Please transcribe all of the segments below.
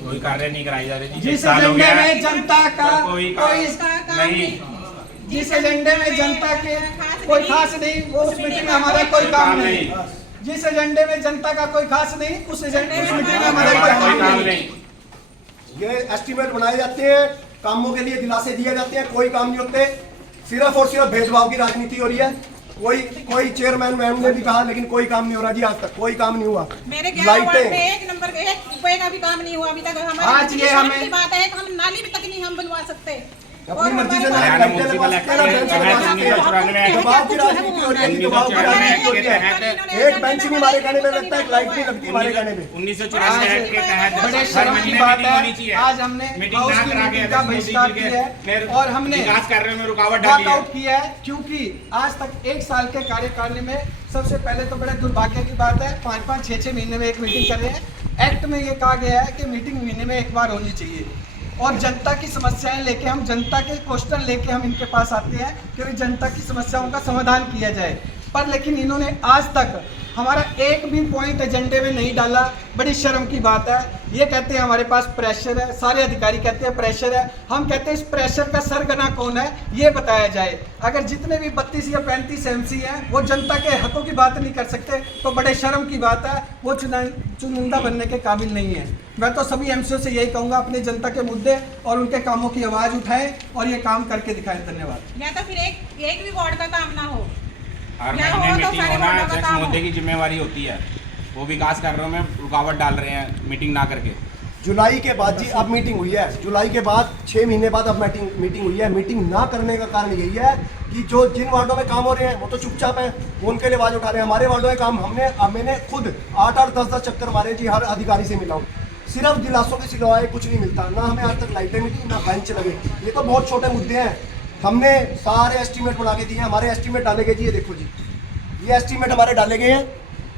कोई कार्य नहीं कराई जा रही। जिस एजेंडे में जनता का कोई नहीं, जिस एजेंडे में जनता के कोई खास नहीं, वो उस मीटिंग में हमारा कोई काम नहीं। जिस एजेंडे में जनता का कोई खास नहीं, उस एजेंडे में मीटिंग में हमारा कोई काम नहीं। ये एस्टीमेट बनाए जाते हैं, कामों के लिए दिलासे दिए जाते हैं, कोई काम नहीं होते, सिर्फ और सिर्फ भेदभाव की राजनीति हो रही है। कोई चेयरमैन मैम ने भी कहा, लेकिन कोई काम नहीं हो रहा जी, आज तक कोई काम नहीं हुआ। मेरे 11 वार्ड में एक नंबर के 1 रुपए का भी काम नहीं हुआ अभी तक। हमारी आज ये हमें की बात है, हम नाली भी तक नहीं हम बनवा सकते। अपनी मर्जी से एक बेंच भी हमारे कहने में लगता है, एक लाइट भी लगती है हमारे कहने में। 1984 के तहत बड़े शर्म की बात है, आज हमने हाउस की मीटिंग का बहिष्कार किया है और हमने विकास कार्यों में रुकावट डाली है। वॉकआउट किया है, क्योंकि आज तक 1 साल के कार्यकाल में सबसे पहले तो बड़े दुर्भाग्य की बात है, 5-5, 6-6 महीने में एक मीटिंग कर रहे हैं। एक्ट में ये कहा गया है कि मीटिंग महीने में एक बार होनी चाहिए और जनता की समस्याएं लेके हम जनता के क्वेश्चन लेके हम इनके पास आते हैं कि जनता की समस्याओं का समाधान किया जाए। पर लेकिन इन्होंने आज तक हमारा एक भी पॉइंट एजेंडे में नहीं डाला। बड़ी शर्म की बात है। ये कहते हैं हमारे पास प्रेशर है, सारे अधिकारी कहते हैं प्रेशर है। हम कहते हैं इस प्रेशर का सरगना कौन है ये बताया जाए। अगर जितने भी 32 या 35 एमसी हैं वो जनता के हकों की बात नहीं कर सकते तो बड़े शर्म की बात है, वो चुनिंदा बनने के काबिल नहीं है। मैं तो सभी एमसीओ से यही कहूँगा, अपने जनता के मुद्दे और उनके कामों की आवाज़ उठाएं और ये काम करके दिखाएं। धन्यवाद। या तो फिर एक भी वार्ड का काम ना हो, हर महीने मीटिंग होना अध्यक्ष महोदय की जिम्मेवारी होती है। वो विकास कार्यों में रुकावट डाल रहे हैं मीटिंग ना करके। जुलाई के बाद जी अब मीटिंग हुई है, जुलाई के बाद 6 महीने बाद अब मीटिंग हुई है। मीटिंग ना करने का कारण यही है कि जो जिन वार्डों में काम हो रहे हैं वो तो चुपचाप है, वो उनके लिए आवाज उठा रहे हैं। हमारे वार्डों में काम मैंने खुद 8-8, 10-10 चक्कर मारे जी, हर अधिकारी से मिला हूँ। सिर्फ दिलासों के सिवाय कुछ नहीं मिलता, ना हमें आज तक लाइटें मिली ना बेंच लगे। ये तो बहुत छोटे मुद्दे हैं। हमने सारे एस्टीमेट बना के दिए हैं, हमारे एस्टीमेट डाले गए जी, ये देखो जी, ये एस्टीमेट हमारे डाले गए हैं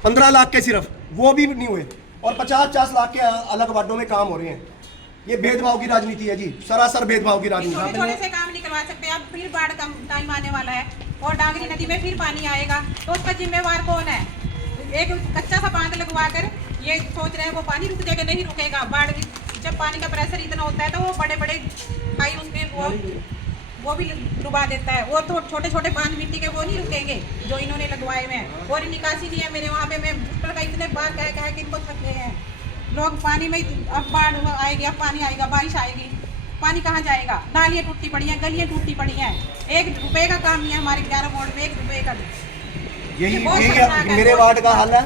15 लाख के, सिर्फ वो भी नहीं हुए और 50-50 लाख के अलग वार्डों में काम हो रहे हैं। ये भेदभाव की राजनीति है जी, सरासर भेदभाव की राजनीति। छोटे से काम नहीं करवा सकते। अब फिर बाढ़ का टाइम आने वाला है और डांगरी नदी में फिर पानी आएगा तो उसका जिम्मेवार कौन है? एक कच्चा सा बांध लगवा कर ये सोच रहे हैं वो पानी रुक जाएगा, नहीं रुकेगा। बाढ़ जब पानी का प्रेशर इतना होता है तो वो बड़े बड़े खाई उसमें वो भी डुबा देता है। वो तो छोटे छोटे बांध मिट्टी के वो नहीं रुकेंगे जो इन्होंने लगवाए हुए हैं। और निकासी नहीं है मेरे वहाँ पे। मैं का इतने बार कह कि इनको थक गए हैं लोग। पानी में अब बाढ़ आएगी, अब पानी आएगा, बारिश आएगी, पानी कहाँ जाएगा? नालियाँ टूटी पड़ी हैं, गलियाँ टूटी पड़ी हैं। 1 रुपए का काम नहीं है हमारे 11 वार्ड में, 1 रुपए का। यही मेरे वार्ड का हाल है।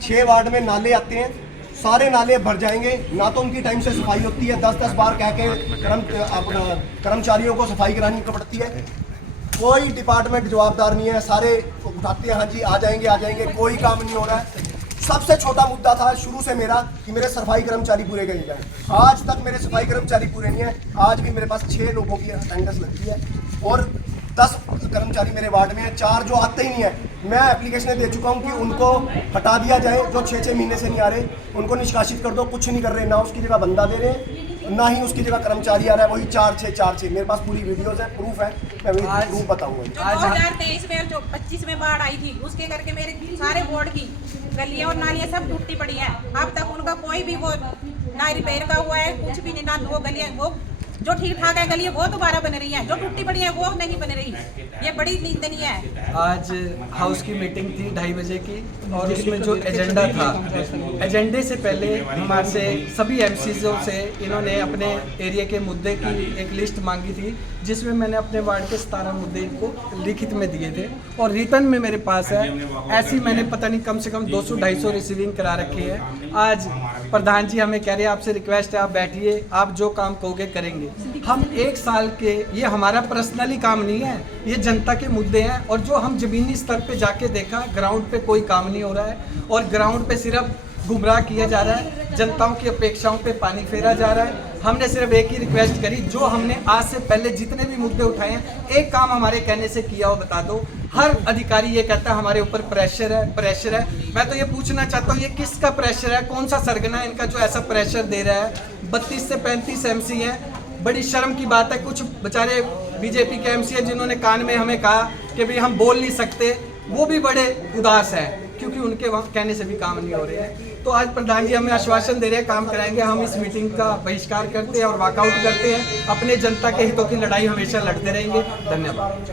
6 वार्ड में नाले आते हैं, सारे नाले भर जाएंगे, ना तो उनकी टाइम से सफाई होती है। 10-10 बार कह के कर्मचारियों को सफाई करानी पड़ती है। कोई डिपार्टमेंट जवाबदार नहीं है, सारे उठाते हैं हाँ जी आ जाएंगे, कोई काम नहीं हो रहा है। सबसे छोटा मुद्दा था शुरू से मेरा कि मेरे सफाई कर्मचारी पूरे करे जाए। आज तक मेरे सफाई कर्मचारी पूरे नहीं है। आज भी मेरे पास 6 लोगों की अटेंडेंस लगती है और 10 कर्मचारी मेरे वार्ड में है, 4 जो आते ही नहीं है। मैं एप्लीकेशन दे चुका हूं कि उनको हटा दिया जाए, जो 6-6 महीने से नहीं आ रहे उनको निष्कासित कर दो। कुछ नहीं कर रहे, ना उसकी जगह बंदा दे रहे ना ही उसकी जगह कर्मचारी आ रहा है। वही 4-6 मेरे पास पूरी वीडियोस है, प्रूफ है, मैं प्रूफ बताऊंगा। 2023 में जो 25 में बाढ़ आई थी उसके करके मेरे सारे वार्ड की गलियां और नालियां सब टूटी पड़ी हैं। अब तक उनका कोई भी वो ना रिपेयर का हुआ है, कुछ भी नहीं। ना वो गलियां वो जो ठीक ठाक है गलियां वो दोबारा बन रही हैं, जो टूटी पड़ी है वो नहीं बन रही। ये बड़ी निंदनीय है। आज हाउस की मीटिंग थी 2:30 बजे की और उसमें जो एजेंडा था, एजेंडे से पहले हमारे से सभी एमसीओ से इन्होंने अपने एरिया के मुद्दे की एक लिस्ट मांगी थी, जिसमें मैंने अपने वार्ड के 17 मुद्दे इनको लिखित में दिए थे और रिटर्न में मेरे पास है। ऐसी मैंने पता नहीं कम से कम 200-250 रिसीविंग करा रखी है। आज प्रधान जी हमें कह रहे हैं आपसे रिक्वेस्ट है आप बैठिए, आप जो काम कहोगे करेंगे। हम 1 साल के, ये हमारा पर्सनली काम नहीं है, ये जनता के मुद्दे हैं। और जो हम जमीनी स्तर पे जाके देखा, ग्राउंड पे कोई काम नहीं हो रहा है और ग्राउंड पे सिर्फ गुमराह किया जा रहा है, जनताओं की अपेक्षाओं पे पानी फेरा जा रहा है। हमने सिर्फ एक ही रिक्वेस्ट करी, जो हमने आज से पहले जितने भी मुद्दे उठाए हैं, एक काम हमारे कहने से किया हो बता दो। हर अधिकारी ये कहता है हमारे ऊपर प्रेशर है। मैं तो ये पूछना चाहता हूँ ये किसका प्रेशर है? कौन सा सरगना है इनका जो ऐसा प्रेशर दे रहा है? 32 से 35 एमसी हैं। बड़ी शर्म की बात है, कुछ बेचारे बीजेपी के एमसी है जिन्होंने कान में हमें कहा कि भाई हम बोल नहीं सकते। वो भी बड़े उदास हैं क्योंकि उनके वहाँ कहने से भी काम नहीं हो रहे हैं। तो आज प्रधान जी हमें आश्वासन दे रहे हैं काम कराएंगे, हम इस मीटिंग का बहिष्कार करते हैं और वॉकआउट करते हैं, अपने जनता के हितों की लड़ाई हमेशा लड़ते रहेंगे। धन्यवाद।